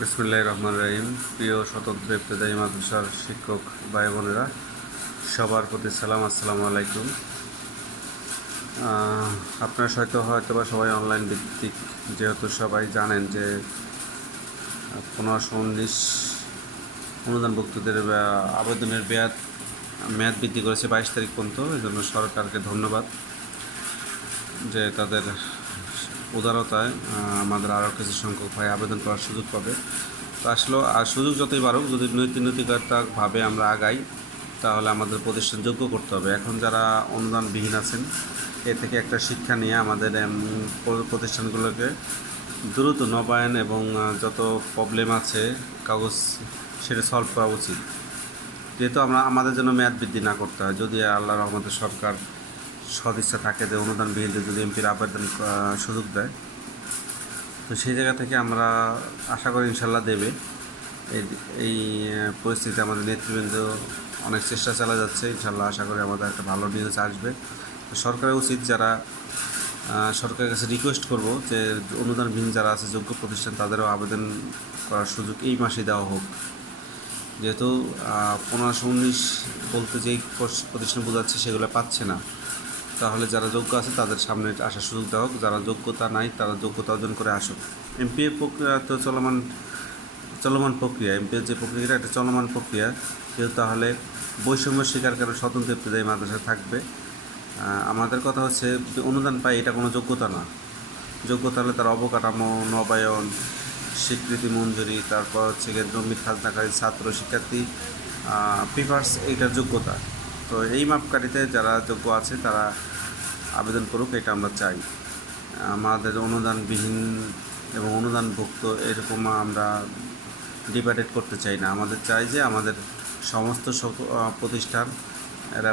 বিসমুল্লাহ রহমান রহিম। প্রিয় স্বতন্ত্র ইবতদায়ী মাদ্রাসার শিক্ষক ভাই বোনেরা সবার প্রতি সালাম, আসসালামু আলাইকুম। আপনারা হয়তো হয়তো বা সবাই অনলাইন ভিত্তিক, যেহেতু সবাই জানেন যে পনেরোশো উনিশ অনুদানভুক্তদের আবেদনের মেয়াদ মেয়াদ বৃদ্ধি করেছে বাইশ তারিখ পর্যন্ত। এই জন্য সরকারকে ধন্যবাদ যে তাদের উদারতায় আমাদের আরও কিছু সংখ্যক ভাই আবেদন করার সুযোগ পাবে। তো আসলে, আর সুযোগ যতই বাড়ুক, যদি নৈতিক নৈতিকতাভাবে আমরা আগাই, তাহলে আমাদের প্রতিষ্ঠান যোগ্য করতে হবে। এখন যারা অনুদানবিহীন আছেন, এ থেকে একটা শিক্ষা নিয়ে আমাদের প্রতিষ্ঠানগুলোকে দ্রুত নবায়ন এবং যত প্রবলেম আছে, কাগজ সেটা সলভ করা উচিত। যেহেতু আমরা, আমাদের জন্য মেয়াদ বৃদ্ধি না করতে হয়, যদি আল্লাহ রহমতের সরকার সদিচ্ছা থাকে যে অনুদান বিহীনদের যদি এমপির আবেদন সুযোগ দেয়। তো সেই জায়গা থেকে আমরা আশা করি ইনশাল্লাহ দেবে। এই পরিস্থিতিতে আমাদের নেতৃবৃন্দ অনেক চেষ্টা চালা যাচ্ছে। ইনশাল্লাহ আশা করি আমাদের একটা ভালো নিউজ আসবে। সরকারের উচিত যারা সরকারের কাছে রিকোয়েস্ট করব যে অনুদানবিহীন যারা আছে, যোগ্য প্রতিষ্ঠান, তাদেরও আবেদন করার সুযোগ এই মাসে দেওয়া হোক। যেহেতু পনেরোশো উনিশ বলতে যেই প্রতিষ্ঠান বোঝাচ্ছে, সেগুলো পাচ্ছে না। তাহলে যারা যোগ্য আছে তাদের সামনে আসার সুযোগ দেওয়া হোক যারা যোগ্যতা নাই, তারা যোগ্যতা অর্জন করে আসুক এমপিএ প্রক্রিয়া তো চলমান চলমান প্রক্রিয়া। এমপিএর যে প্রক্রিয়াটা একটা চলমান প্রক্রিয়া। কেউ তাহলে বৈষম্য স্বীকার করে স্বতন্ত্র ইবতদায়ী মাদ্রাসা থাকবে। আমাদের কথা হচ্ছে অনুদান পায়, এটা কোনো যোগ্যতা না। যোগ্যতা হলে তার অবকাঠামো, নবায়ন, স্বীকৃতি মঞ্জুরি, তারপর হচ্ছে গিয়ে জমির খাজনাকারী ছাত্র, শিক্ষার্থী পেপার্স এইটার যোগ্যতা। তো এই মাপকাঠিতে যারা যোগ্য আছে, তারা আবেদন করুক, এটা আমরা চাই। আমাদের অনুদানবিহীন এবং অনুদানভুক্ত এরকম আমরা ডিভাইডেড করতে চাই না। আমাদের চাই যে আমাদের সমস্ত প্রতিষ্ঠান এরা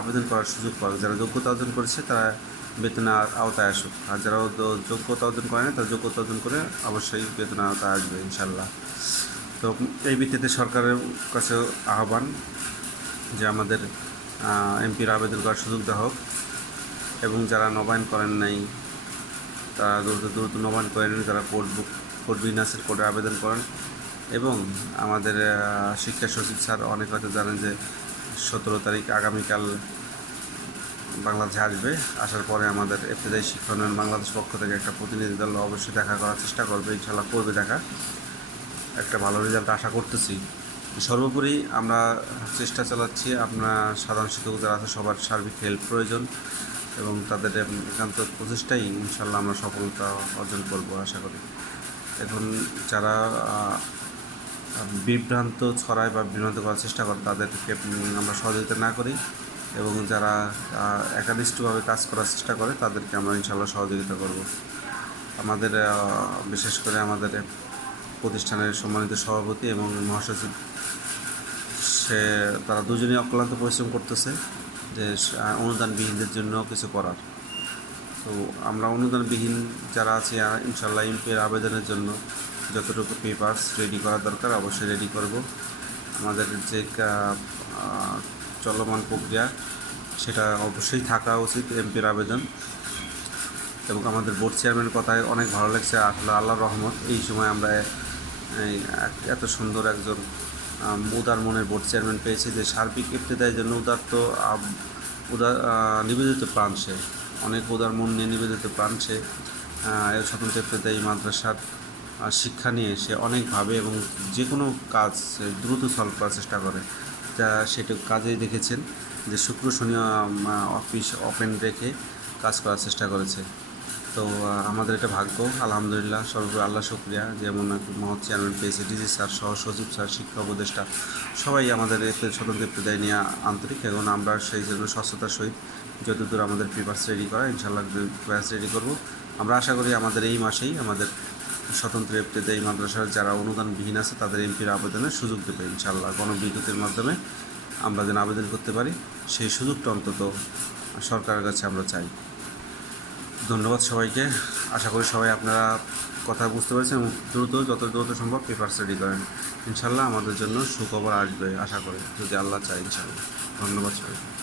আবেদন করার সুযোগ পাবে যারা যোগ্যতা অর্জন করেছে, তারা বেতনের আওতায় আসুক। আর যারা যোগ্যতা অর্জন করে না, তারা যোগ্যতা অর্জন করে অবশ্যই বেতনের আওতায় আসবে ইনশাল্লাহ তো এই ভিত্তিতে সরকারের কাছে আহ্বান যে আমাদের এমপির আবেদন করার সুযোগ দেওয়া হোক। এবং যারা নবায়ন করেন নাই, তারা দ্রুত দ্রুত নবায়ন করেন যারা কোর্ট বুক, কোর্ট বিন্যাসের কোর্টে আবেদন করেন। এবং আমাদের শিক্ষা সচিব স্যার অনেক হয়তো জানেন যে সতেরো তারিখ আগামীকাল বাংলাদেশে আসবে। আসার পরে আমাদের এফতেদায়ী শিক্ষা উন্নয়ন বাংলাদেশ পক্ষ থেকে একটা প্রতিনিধি দল অবশ্যই দেখা করার চেষ্টা করবে। ইনশাল্লাহ করবে দেখা। একটা ভালো রেজাল্ট আশা করতেছি। সর্বোপরি আমরা চেষ্টা চালাচ্ছি আপনার সাধারণ শিক্ষক যারা আছে সবার সার্বিক হেল্প প্রয়োজন এবং তাদের একান্ত প্রচেষ্টাই ইনশাল্লাহ আমরা সফলতা অর্জন করব আশা করি। এখন যারা বিভ্রান্ত ছড়ায় বা বিভ্রান্ত করার চেষ্টা করে তাদেরকে আমরা সহযোগিতা না করি এবং যারা আহ, একানিষ্ঠভাবে কাজ করার চেষ্টা করে তাদেরকে আমরা ইনশাল্লাহ সহযোগিতা করব। আমাদের বিশেষ করে আমাদের প্রতিষ্ঠানের সম্মানিত সভাপতি এবং মহাসচিব, সে, তারা দুজনেই অক্লান্ত পরিশ্রম করতেছে যে অনুদানবিহীনদের জন্য কিছু করার। তো আমরা অনুদানবিহীন যারা আছি ইনশাল্লাহ এমপির আবেদনের জন্য যতটুকু পেপারস রেডি করা দরকার, অবশ্যই রেডি করব। আমাদের যে চলমান প্রক্রিয়া, সেটা অবশ্যই থাকা উচিত এমপির আবেদন। এবং আমাদের বোর্ড চেয়ারম্যানের কথায় অনেক ভালো লাগছে, আসলে আল্লাহ রহমত, এই সময় আমরা এত সুন্দর একজন উদার মনের বোর্ড চেয়ারম্যান পেয়েছে যে সার্বিক ইফতেদায়ের জন্য উদার তো আম, উদার নিবেদিত প্রাণ সে। অনেক উদার মন নিয়ে নিবেদিত প্রাণ সে। এর স্বতন্ত্র ইফতেদায়ী মাদ্রাসার শিক্ষা নিয়ে সে অনেকভাবে এবং যে কোনো কাজ দ্রুত সলভ করার চেষ্টা করে। যা সেটা কাজেই দেখেছেন যে শুক্র শনি অফিস ওপেন রেখে কাজ করার চেষ্টা করেছে। তো আমাদের এটা ভাগ্য। আলহামদুলিল্লাহ, সর্বোপরি আল্লাহ শুক্রিয়া। যেমন মহৎ চেয়ারম্যান পেয়েছে ডিজি স্যার সহ সচিব স্যার শিক্ষা উপদেষ্টা, সবাই আমাদের স্বতন্ত্র বিদায় নিয়ে আন্তরিক। এবং আমরা সেই জন্য স্বচ্ছতার সহিত যতদূর আমাদের পেপার্স রেডি করা ইনশাল্লাহ পেপার্স রেডি করব। আমরা আশা করি আমাদের এই মাসেই আমাদের স্বতন্ত্র এই মাদ্রাসার যারা অনুদানবিহীন আছে, তাদের এমপির আবেদনের সুযোগ দেবে ইনশাল্লাহ গণবিদ্যুতের মাধ্যমে আমরা যেন আবেদন করতে পারি, সেই সুযোগটা অন্তত সরকারের কাছে আমরা চাই। ধন্যবাদ সবাইকে। আশা করি সবাই আপনারা কথা বুঝতে পারছেন এবং দ্রুত, যত দ্রুত সম্ভব পেপার রেডি করেন। ইনশাল্লাহ আমাদের জন্য সুখবর আসবে, আশা করি। যদি আল্লাহ চায়, ইনশাল্লাহ। ধন্যবাদ সবাইকে।